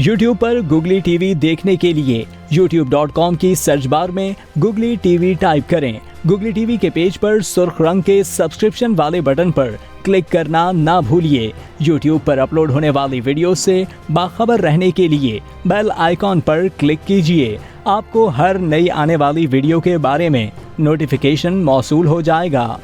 YouTube पर googly TV देखने के लिए youtube.com की सर्च बार में गुगली टीवी टाइप करें। गुगली टीवी के पेज पर सुर्ख रंग के सब्सक्रिप्शन वाले बटन पर क्लिक करना ना भूलिए। YouTube पर अपलोड होने वाली वीडियो से बाखबर रहने के लिए बेल आइकॉन पर क्लिक कीजिए। आपको हर नई आने वाली वीडियो के बारे में नोटिफिकेशन मौसूल हो जाएगा।